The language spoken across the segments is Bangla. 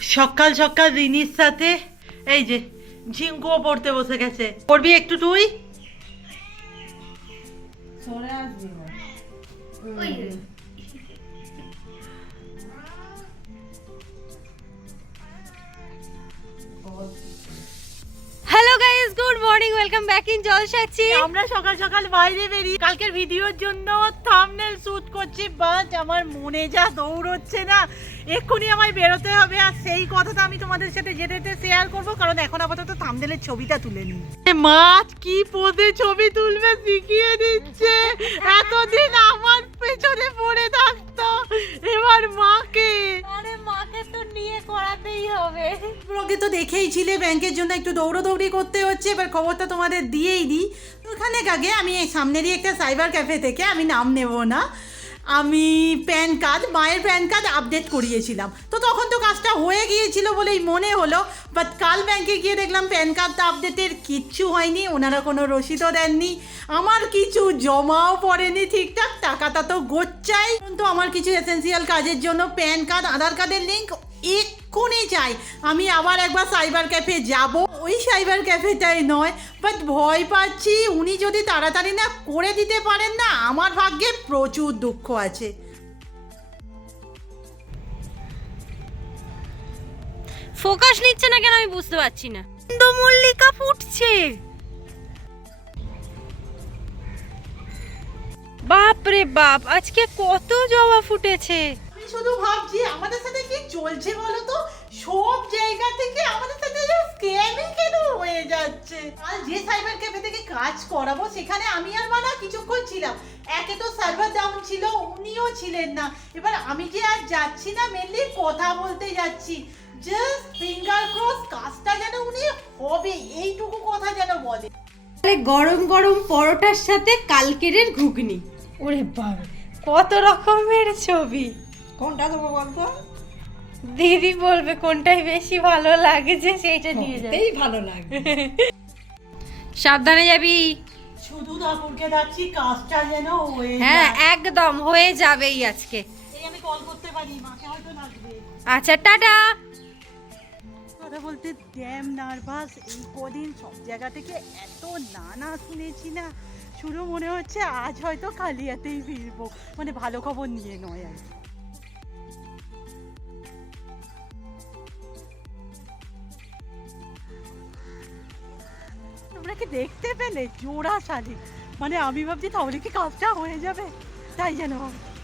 সকাল সকাল রিনির সাথে এই যে ঝিঙ্কুও পড়তে বসে গেছে। পড়বি একটু তুই? সরে আসবি না। Hello guys, good morning, welcome back in জলসাচ্ছি। আমরা সকাল সকাল বাইরে বেরিয়ে কালকের ভিডিওর জন্য থাম্বনেল শুট করছি, বাট আমার মনে যা দৌড়চ্ছে না, এক্ষুনি আমায় বেরোতে হবে। আর সেই কথাটা আমি তোমাদের সাথে যেতে যেতে শেয়ার করবো, কারণ এখন আপাতত থাম্বনেলের ছবিটা তুলে নিই। মাছ কি পদে ছবি তুলবে শিখিয়ে দিচ্ছে। এতদিন আমার পেছনে পড়ে থাকতো, এবার মাকে। আরে মাকে তো নিয়ে করাতেই হবে। ব্লগে তো দেখেই ছিলে ব্যাংকের জন্য একটু দৌড়াদৌড়ি করতে হচ্ছে। এবার খবরটা তোমাদের দিয়েই দিই। ওখানে আগে আমি এই সামনেরই একটা সাইবার ক্যাফে থেকে, আমি নাম নেব না, আমি প্যান কার্ড, মায়ের প্যান কার্ড আপডেট করিয়েছিলাম। তো তখন তো কাজটা হয়ে গিয়েছিল বলেই মনে হলো, বাট কাল ব্যাংকে গিয়ে দেখলাম প্যান কার্ডটা আপডেটের কিচ্ছু হয়নি, ওনারা কোনো রসিদও দেননি, আমার কিছু জমাও পড়েনি ঠিকঠাক, টাকাটা তো গোচ্চাই। কিন্তু আমার কিছু এসেন্সিয়াল কাজের জন্য প্যান কার্ড, আধার কার্ডের লিঙ্ক এক্ষুনি চাই। আমি আবার একবার সাইবার ক্যাফে যাব, ওই সাইবার ক্যাফেটাই নয়, বাট ভয় পাচ্ছি উনি যদি তাড়াতাড়ি না করে দিতে পারেন না, আমার ভাগ্যে প্রচুর দুঃখ আছে। ফোকাস নিচ্ছে না কেন আমি বুঝতে পারছি না। মল্লিকা ফুটছে, বাপ রে বাপ, আজকে কত জবা ফুটেছে। আমি শুধু ভাবছি আমাদের সাথে কি চলছে বলো তো, সব জায়গা থেকে আমাদের সাথে স্ক্যামই কেন হয়ে যাচ্ছে। আর যে সাইবার ক্যাফে থেকে কাজ করাবো সেখানে আমি আর মানা কিছুক্ষণ ছিলাম, একে তো সার্ভার ডাউন ছিল, উনিও ছিলেন না। এবার আমি যে আর যাচ্ছি না, মেনলি কথা বলতে যাচ্ছি, জাস্ট ফিঙ্গার ক্রস কাজটা যেন উনি হবে, এইটুকু কথা যেন বলে। গরম গরম পরোটার সাথে কালকেরের ঘুগনি, ওরে বাবা কত রকমের ছবি। কোনটা দেবো বলতো? দিদি বলবে কোনটাই বেশি ভালো লাগছে সেইটা নিয়ে যাবে। ভালো লাগে। সাবধানে যাবি। শুধু ঠাকুরকে যাচ্ছি, কাজটা যেন হয়ে হ্যাঁ যায়। একদম হয়ে যাবেই আজকে। এই আমি কল করতে পারি, মাকে হয়তো লাগবে। আচ্ছা টাটা। কথা বলতে ড্যাম নার্ভাস, এই কদিন সব জায়গা থেকে এত নানা শুনেছি না, শুরু মনে হচ্ছে আজ হয়তো কালিয়াতেই ফিরবো, মানে ভালো খবর নিয়ে নয় আর কি। তোমরা কি দেখতে পেলে জোড়া শালিক, মানে আমি ভাবছি তাহলে কি কাজটা হয়ে যাবে, তাই যেন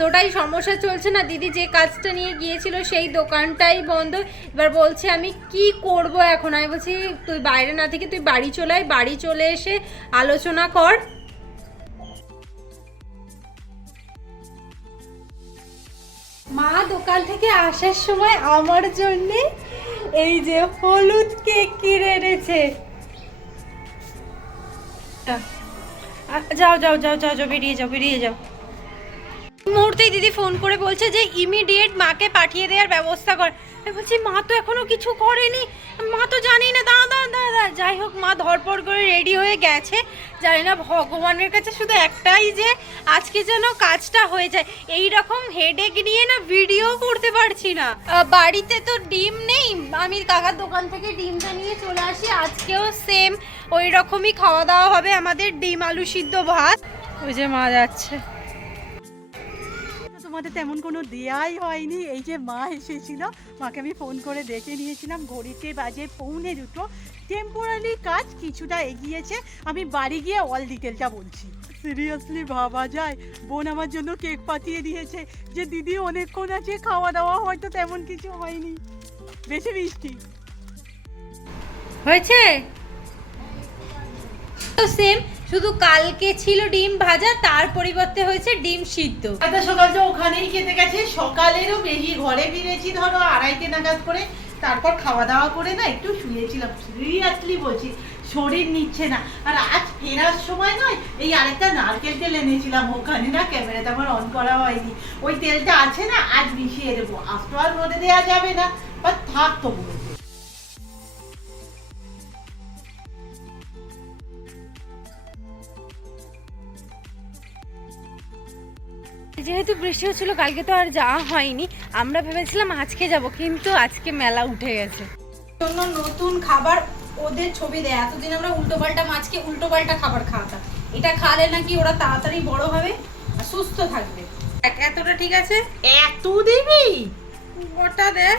তোটাই সমস্যা চলছে না। দিদি যে কাজটা নিয়ে গিয়েছিল সেই দোকানটাই বন্ধ। এবার বলছে আমি কি করব এখন। আমি বলছি তুই বাইরে না থেকে তুই বাড়ি চলে আয়, বাড়ি চলে এসে আলোচনা কর। মা দোকান থেকে আসার সময় আমার জন্য এই যে হলুদ কেক কিনে এনেছে। যাও যাও যাও যাও যাও, বেরিয়ে যাও বেরিয়ে যাও। মুহূর্তেই দিদি ফোন করে বলছে যে ইমিডিয়েট মাকে পাঠিয়ে দেওয়ার ব্যবস্থা কর। আমি বলছি মা তো এখনো কিছু করেনি, মা তো জানি না। দাঁড়া দাঁড়া দাঁড়া, যাই হোক মা ধরপড় করে রেডি হয়ে গেছে। জানি না ভগবানের কাছে শুধু একটাই যে আজকে যেন কাজটা হয়ে যায়। এই রকম হেডেক নিয়ে না ভিডিও করতে পারছি না। বাড়িতে তো ডিম নেই, আমি কাকার দোকান থেকে ডিমটা নিয়ে চলে আসি। আজকেও সেম ওই রকমই খাওয়া দাওয়া হবে আমাদের, ডিম আলু সিদ্ধ ভাত। ওই যে মা যাচ্ছে। তোমাদের তেমন কোনো দেয়াই হয়নি। এই যে মা এসেছিল, মাকে আমি ফোন করে ডেকে নিয়েছিলাম, ঘড়িতে বাজে 1:45। টেম্পোরারি কাজ কিছুটা এগিয়েছে, আমি বাড়ি গিয়ে অল ডিটেলটা বলছি। সিরিয়াসলি ভাবা যায় বোন আমার জন্য কেক পাঠিয়ে দিয়েছে, যে দিদি অনেকক্ষণ আছে, খাওয়া দাওয়া হয়তো তেমন কিছু হয়নি, বেশি মিষ্টি হয়েছে তো সেম, শুধু কালকে ছিল ডিম ভাজা, তার পরিবর্তে হয়েছে ডিম সিদ্ধ। এত সকাল তো ওখানেই খেতে গেছে, সকালেরও বেশি ঘরে ফিরেছি ধরো 2:30 নাগাদ করে, তারপর খাওয়া দাওয়া করে না একটু শুয়েছিলাম। সিরিয়াসলি বলছি শরীর নিচ্ছে না। আর আজ ফেরার সময় নয়, এই আরেকটা নারকেল তেল এনেছিলাম, ওখানে না ক্যামেরাটা আমার অন করা হয়নি, ওই তেলটা আছে না, আজ মিশিয়ে দেবো। আজ তো আর রোদে দেওয়া যাবে না, বা থাক তো বলবো। যেহেতু যেহেতু বৃষ্টি হচ্ছিল কালকে তো আর যাওয়া হয়নি, আমরা ভেবেছিলাম আজকে যাব, কিন্তু আজকে মেলা উঠে গেছে। জন্য নতুন খাবার ওদের ছবি দেয়, এতদিন আমরা উল্টোপাল্টা মাছকে উল্টোপাল্টা খাবার খাওয়াতাম, এটা খাওয়ালে নাকি ওরা তাড়াতাড়ি বড় হবে আর সুস্থ থাকবে। এতটা ঠিক আছে? এত দিবি? ওটা দে,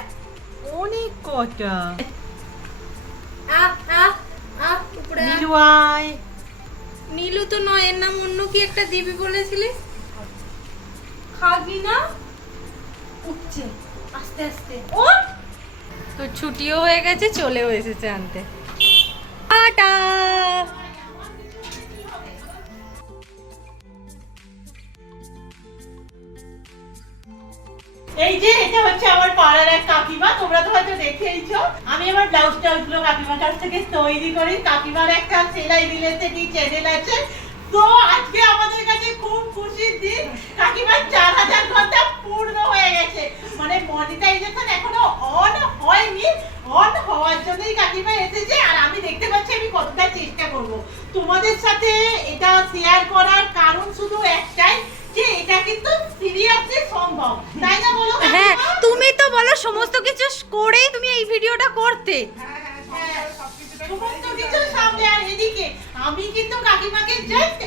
অনেক কটা। উপরে নীলুয়াই। নীলু তো নয়, এর নাম অন্য কি একটা দিবি বলেছিলি। খাবি না? উঠছে আস্তে আস্তে। ও তো ছুটিও হয়ে গেছে, চলেও এসেছে আনতে। টাটা। এই যে এটা হচ্ছে আমার পাড়ার এক কাকিমা, তোমরা তো হয়তো দেখেইছো। আমি আমার ব্লাউজ টাউজগুলো কাকিমার কাছ থেকে তৈরি করি। কাকিমার একটা সেলাই রিলেটেড চ্যানেল আছে। তো আজকে আমাদের কাছে খুব খুশির দিন, কাকিমার 4000 ঘন্টা পূর্ণ হয়ে গেছে। মানে মনিটাইজেশন এখনো অন হয়নি, অন হওয়ার জন্যই কাকিমা এসেছে। আর আমি দেখতে পাচ্ছি আমি কতটা চেষ্টা করব তোমাদের সাথে এটা শেয়ার করার কারণ শুধু একটাই, যে এটা কিন্তু সিরিয়াসলি সম্ভব, তাই না বলো? হ্যাঁ, তুমি তো বলো সমস্ত কিছু করেই তুমি এই ভিডিওটা করতে। সমস্ত কিছু সামনে। আর এদিকে আমি কিন্তু কাকিমাকে জাস্ট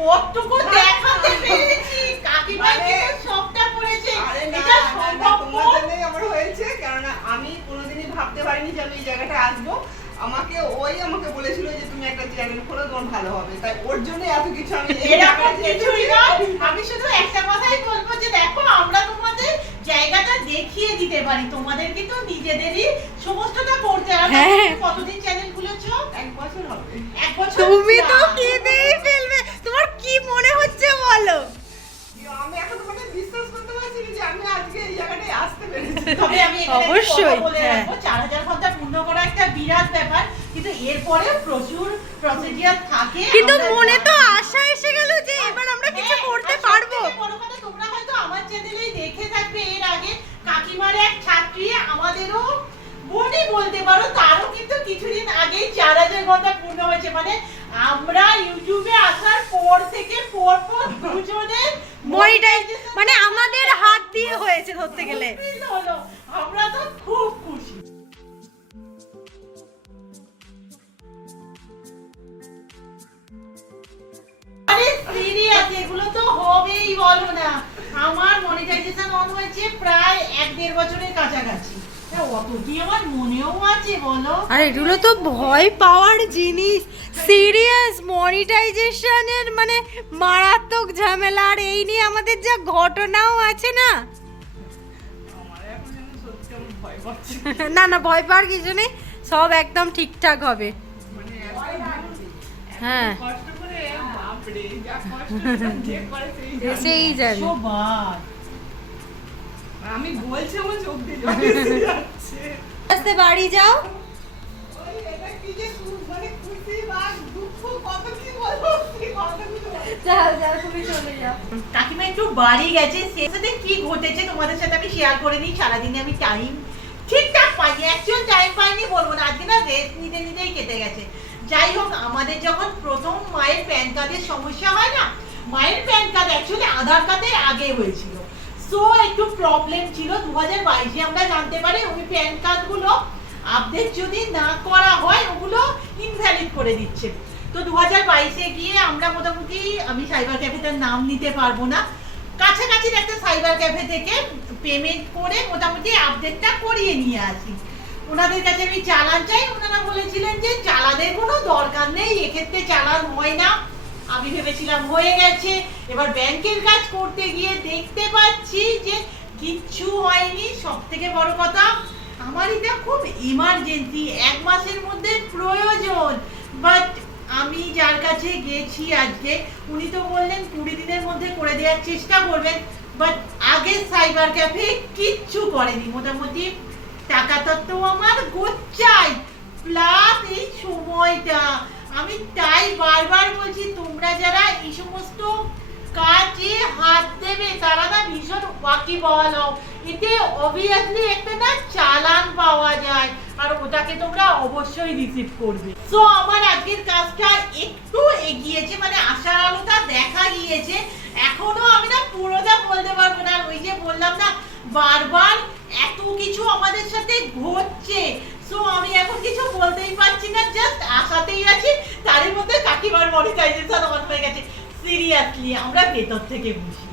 কতটুকু দেখাতে পেরেছি, কাকিমা কিন্তু সবটা করেছে। এটা সম্ভব তোমার জন্যই আমার হয়েছে, কারণ আমি কোনোদিনই ভাবতে পারিনি যে আমি এই জায়গাটা আসবো। আমাকে বলেছিল যে তুমি একটা চ্যানেল খোলো, তোমার ভালো হবে, তাই ওর জন্য এত কিছু আমি এরকম কিছুই নয়। আমি শুধু একটা কথাই বলবো যে দেখো আমরা তোমাদের জায়গাটা দেখিয়ে দিতে পারি, তোমাদের কিন্তু নিজেদেরই সমস্তটা করতে হবে। হ্যাঁ। কতদিন চ্যানেল খুলেছো? 1 বছর হবে। 1 বছর। তুমি তো কেঁদেই ফেলবে, তোমার কি মনে হচ্ছে বলো? আমি এখন মানে বিশ্বাস করতে পারছি না যে আমি আজকে এই জায়গাটায় আসতে পেরেছি। তবে আমি এখানে একটা অবশ্যই, কথা বলে হ্যাঁ। রাখবো, 4000 ঘন্টা পূর্ণ করা একটা বিরাট ব্যাপার, কিন্তু এরপরে প্রচুর প্রসিডিউর থাকে। কিন্তু আমরা মনে তো জানি। আশা এসে গেল যে এবার আমরা কিছু হ্যাঁ, করতে আর পারবো। সবথেকে বড় কথা, তোমরা হয়তো আমার চ্যানেলেই দেখে থাকবে এর আগে, কাকিমার এক ছাত্রী আমাদেরও বোনই বলতে পারো, তারও কিন্তু কিছুদিন আগেই 4000 ঘন্টা পূর্ণ হয়েছে। মানে আমরা ইউটিউবে আসার পর থেকে পরপর দুজনের মনিটাইজেশন মানে আমাদের হাত দিয়ে হয়েছে ধরতে গেলে। হলো। আমরা তো খুব খুশি। আরে সিরিয়াস, এগুলো তো হবেই বলো না। আমার মনিটাইজেশন অন হয়েছে প্রায় 1-1.5 বছরের কাছাকাছি। অত কি আমার মনেও আছে বলো? আর এগুলো তো ভয় পাওয়ার জিনিস, সিরিয়াস মনিটাইজেশনের মানে মারাত্মক ঝামেলা। আর এই নিয়ে আমাদের যা ঘটনাও আছে না। আমার এখন যেন সত্যি আমি ভয় পাচ্ছি। না না, ভয় পাওয়ার কিছু নেই, সব একদম ঠিকঠাক হবে। মানে হ্যাঁ, কষ্ট করে বাপরে, যা কষ্ট যে করে সেই জানি। সবার আমি বলছি আমার চোখ দিয়ে জল এসে যাচ্ছে। আস্তে বাড়ি যাও। ওই এটা কি যে মানে খুশি বা দুঃখ কত কি বলবো, কি কত কিছু বলবো। যাও যাও, তুমি চলে যাও। কাকিমা একটু বাড়ি গেছে, সেই সাথে কি ঘটেছে তোমাদের সাথে আমি শেয়ার করে নিই। সারাদিনে আমি টাইম ঠিকঠাক পাইনি, অ্যাকচুয়াল টাইম পাইনি বলবো না, আজকে না রেস্ট নিতে নিতেই কেটে গেছে। যাই হোক, আমাদের যখন প্রথম মায়ের প্যান কার্ডের সমস্যা হয় না, মায়ের প্যান কার্ড অ্যাকচুয়ালি আধার কার্ডের আগে হয়েছিল। সো একটু প্রবলেম ছিল। 2022-এ আমরা জানতে পারি ওই প্যান কার্ডগুলো আপডেট যদি না করা হয় ওগুলো ইনভ্যালিড করে দিচ্ছে। তো 2022-এ গিয়ে আমরা মোটামুটি, আমি সাইবার ক্যাফেটার নাম নিতে পারবো না, কাছাকাছি একটা সাইবার ক্যাফে থেকে পেমেন্ট করে মোটামুটি আপডেটটা করিয়ে নিয়ে আসি। ওনাদের কাছে আমি চালান চাই, ওনারা বলেছিলেন যে চালানের কোনো দরকার নেই, এক্ষেত্রে চালান হয় না। আমি ভেবেছিলাম হয়ে গেছে। এবার ব্যাংকের কাজ করতে গিয়ে দেখতে পাচ্ছি যে কিচ্ছু হয়নি। সব থেকে বড় কথা, আমার এটা খুব ইমার্জেন্সি, 1 মাসের মধ্যে প্রয়োজন। বাট আমি যার কাছে গেছি আজকে, উনি তো বললেন 20 দিনের মধ্যে করে দেওয়ার চেষ্টা করবেন। বাট আগের সাইবার ক্যাফে কিচ্ছু করেনি। মোটামুটি টাকা তত্ত্ব আমার গোচ্ছাই, প্লাস এই সময়টা। আমি তাই বারবার বলছি, তোমরা যারা এই সমস্ত কাজে হাত দেবে তারা না ভীষণ ওয়াকিবহাল হও। এতে অবভিয়াসলি একটা না চালান পাওয়া যায়, আর ওটাকে তোমরা অবশ্যই রিসিভ করবে। তো আমার আজকের কাজটা একটু এগিয়েছে, মানে আশার আলোটা দেখা গিয়েছে। এখনো আমি না পুরোটা বলতে পারবো না, ওই যে বললাম না বারবার এত কিছু আমাদের সাথে ঘটছে, সো আমি এখন কিছু বলতেই পারছি না, জাস্ট আশাতেই আছি। তারই মধ্যে কাকিমার মনিটাইজেশন অন হয়ে গেছে। সিরিয়াসলি আমরা ভেতর থেকে খুশি,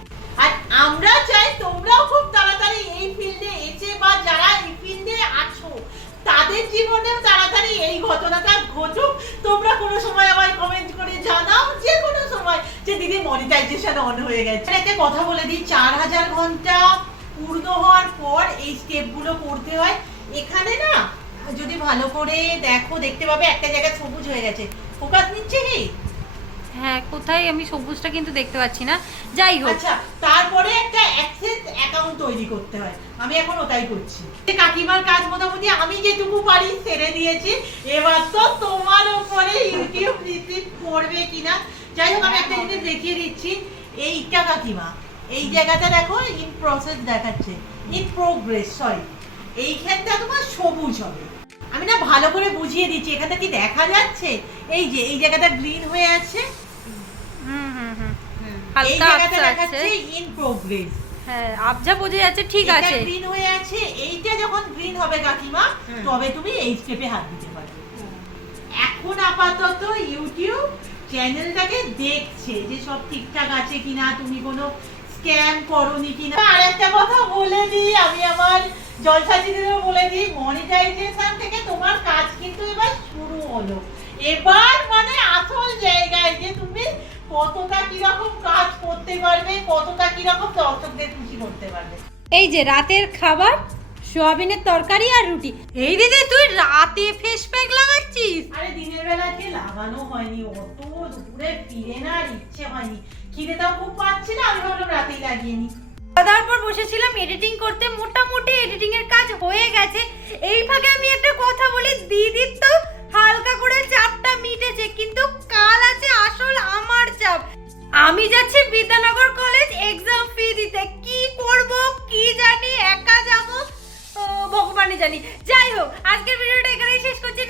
আর আমরা চাই তোমরাও খুব তাড়াতাড়ি এই ফিল্ডে এসে, বা যারা এই ফিল্ডে আছো তাদের জীবনেও তাড়াতাড়ি এই ঘটনাটা ঘটুক। তোমরা কোনো সময় আমায় কমেন্ট করে জানাও, যে কোনো সময়, যে দিদি মনিটাইজেশন অন হয়ে গেছে। একটা কথা বলে দিই, 4000 ঘন্টা পূর্ণ হওয়ার পর এই স্টেপগুলো করতে হয়। এখানে না যদি ভালো করে দেখো, দেখতে পাবে একটা জায়গায় সবুজ হয়ে গেছে। ফোকাস নিচ্ছে কি? হ্যাঁ, কোথায় আমি সবুজটা কিন্তু দেখতে পাচ্ছি না, যাই হোক। আচ্ছা, তারপরে একটা অ্যাক্সেস অ্যাকাউন্ট তৈরি করতে হয়, আমি এখন ওটাই করছি। কাকিমার কাজ মোটামুটি আমি যেটুকু পারি সেরে দিয়েছি, এবার তো তোমার উপরে ইউটিউব রিসিভ করবে কিনা। যাই হোক, আমি একটা জিনিস দেখিয়ে দিচ্ছি। এইটা কাকিমা, এই জায়গাটা দেখো ইন প্রসেস দেখাচ্ছে, ইন প্রোগ্রেস, সরি। এইখানটা তোমার সবুজ হবে। আমি না ভালো করে বুঝিয়ে দিচ্ছি, এখানে কি দেখা যাচ্ছে? এই যে এই জায়গাটা গ্রিন হয়ে আছে, এই হালকা জায়গাটা আবছা দেখাচ্ছে আছে। In progress. হ্যাঁ, আবজা বোঝা যাচ্ছে, ঠিক এটা আছে। গ্রিন হয়ে আছে, এইটা যখন গ্রিন হবে কাকিমা, তবে তুমি এই স্টেপে হাত দিতে পারবে। এখন আপাতত ইউটিউব চ্যানেলটাকে দেখছে যে সব ঠিকঠাক আছে কিনা, তুমি কোনো স্ক্যাম করোনি কিনা। আর একটা কথা বলে দিই, আমি আমার জলসাচিদেরও বলে দিই, মনিটাইজেশন থেকে তোমার কাজ কিন্তু এবার শুরু হলো। এবার মানে আসল জায়গায় যে তুমি কতটা কিরকম কাজ করতে পারবে, কতটা কিরকম দর্শকদের খুশি করতে পারবে। এই যে রাতের খাবার, সোয়াবিনের তরকারি আর রুটি। এই দিদি তুই রাতে ফেস প্যাক লাগাচ্ছিস? আরে দিনের বেলা যে লাগানো হয়নি, অত দুপুরে ফিরে না আর ইচ্ছে হয়নি, খিদেটাও খুব পাচ্ছি না, আমি ভাবলাম রাতেই লাগিয়ে নি। তারপর বসেছিলাম এডিটিং করতে, মোটামুটি এডিটিং এর কাজ হয়ে গেছে। এই ফাঁকে আমি একটা কথা বলি, দিদির তো হালকা করে চাপটা মিটেছে, কিন্তু কাল আছে আসল আমার চাপ। আমি যাচ্ছি বিদ্যানগর কলেজ এক্সাম ফি দিতে। কি করব কি জানি, একা যাব, ভগবানই জানি। যাই হোক, আজকের ভিডিওটা এখানেই শেষ করছি।